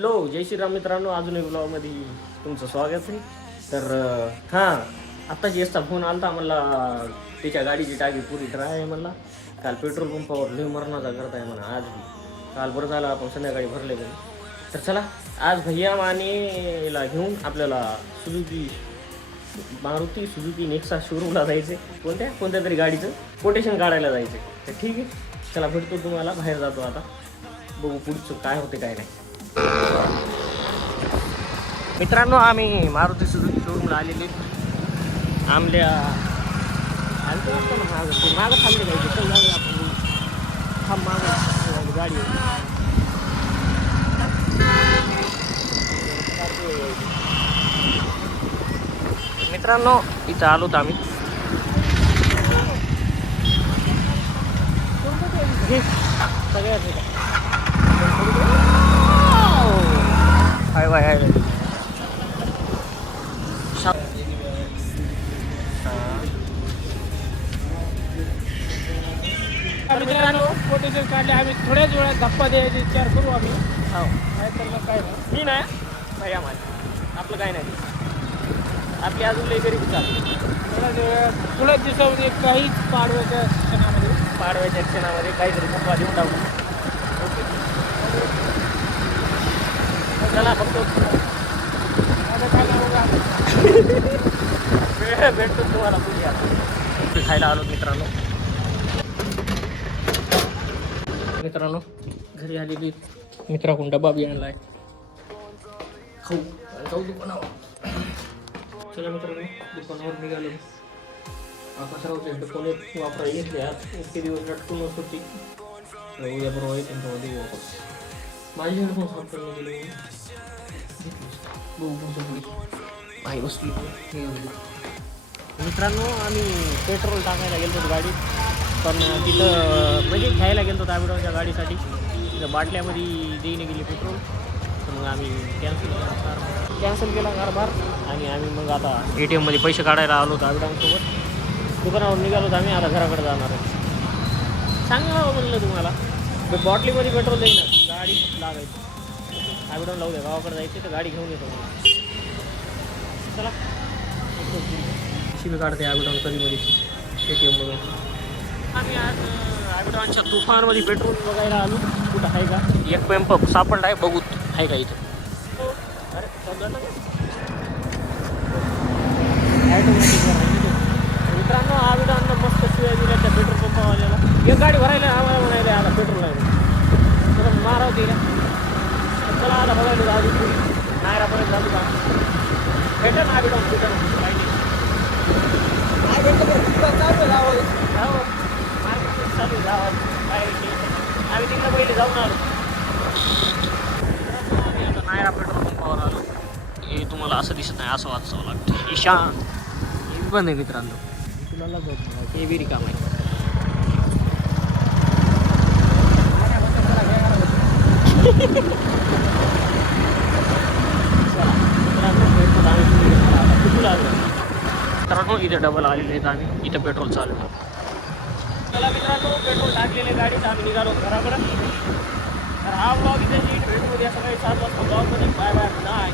Hello जय श्रीराम मित्रांनो, अजून एक ब्लॉगमध्ये तुमचं स्वागत आहे. तर हां, आत्ताच येसचा फोन आला होता. मला त्याच्या गाडीची टाकी पुरी ड्राय आहे. मला काल पेट्रोल पंपावर लय मरणाचा करत आहे म्हणा. आज काल बरं झालं आपण संध्याकाळी भरले घरी. तर चला आज भैया मानेला घेऊन आपल्याला मारुती सुझुकी नेक्सा शोरूमला जायचे. कोणत्या तरी गाडीचं कोटेशन काढायला जायचं. तर ठीक आहे, चला भेटतो तुम्हाला. बाहेर जातो आता, बघू पुढचं काय होते काय नाही. मित्रांनो, आम्ही मारुती सुझुकी शोरूमला आलेले. आमल्या आमचं असतं ना मागं थांबले पाहिजे. चल जाऊया आपण. थांब, मागं गाडी मित्रांनो, इथं आलोत आम्ही. सगळ्यात हाय बाय हाय मित्रांनो, कोटेशन काढले. आम्ही थोड्याच वेळात धप्पा द्यायचा विचार करू आम्ही. हो, काय तर मग काय नाही. मी नाही भाई, आम्हाला आपलं काय नाही. आपली अजून लई गरीब चालली. थोड्याच दिवसामध्ये काहीच पाडव्याच्या क्षणामध्ये काहीतरी धप्पा देऊन टाकू. ओके, चला बघतो. आता काय बघा, वेळ भेटतो तुम्हाला पुढे. खायला आलो मित्रांनो. घरी आलेली मित्राकडून डबा बी आणलाय. खाऊ जाऊ दुकानावर. चला मित्रांनो, दुकानावर निघालो. आकाशरावचे हेडफोन वापरायला घेतले. आज इतके दिवस लटकूनच होती. उद्या बरोबर आहे त्यांच्यामध्ये वापस. माझे हेडफोन वापरले गेले. बघू पुढचं पुढे भाई बसली. मित्रांनो, आम्ही पेट्रोल टाकायला गेलो गाडीत. पण तिथं म्हणजे घ्यायला गेलो होतो आबिडॉनच्या गाडीसाठी. तिथं बाटल्यामध्ये देईने गेली पेट्रोल. तर मग आम्ही कॅन्सल केला कारभार. आणि आम्ही मग आता ATM मध्ये पैसे काढायला आलो होतो आबिडॉनसोबत. दुकानावर निघालो होतो आम्ही. आता घराकडे जाणार आहे. सांगा म्हणलं तुम्हाला, बॉटलीमध्ये पेट्रोल देईना, गाडी लागायची. आबिडॉन लावू द्या, गावाकडे जायचे तर गाडी घेऊन येतो. चला शिबी काढते आबिडॉन कधीमध्ये ATM मधून. आम्ही आज आबिडॉनच्या तुफानमध्ये पेट्रोल बघायला आलो. कुठं आहे का एक पंप सापडला आहे, बघू आहे का इथं. अरे मित्रांनो, आबिडॉननं मस्त शिवाय दिल्या त्या पेट्रोल पंपावाल्याला. एक गाडी भरायला आम्हाला म्हणायला आता पेट्रोल नाही तर मारावं दिल्या. चला आता बघायला जाऊ. नायरापर्यंत जाऊ का भेटेल ना आबिडॉन भेटेल पाहिजे. चालू गावात काय आम्ही तिकडे पहिले जाऊन आलो. आम्ही आता नायरा पेट्रोल पंपावर आलो. हे तुम्हाला असं दिसत नाही, असं वाचावं लागतं. ईशान हे बंद आहे मित्रांनो. तुला हे बी रिकाम आहे. मित्रांनो, इथे डबल आलेले आहेत आम्ही. इथं पेट्रोल चालू आहे. चला मित्रांनो, पेट्रोल टाकलेले गाडीत आम्ही निघालो घराकडं. तर हा ब्लॉग इथे भेटू उद्या सकाळी 7 वाजता ब्लॉगमध्ये. बाय बाय, नाही.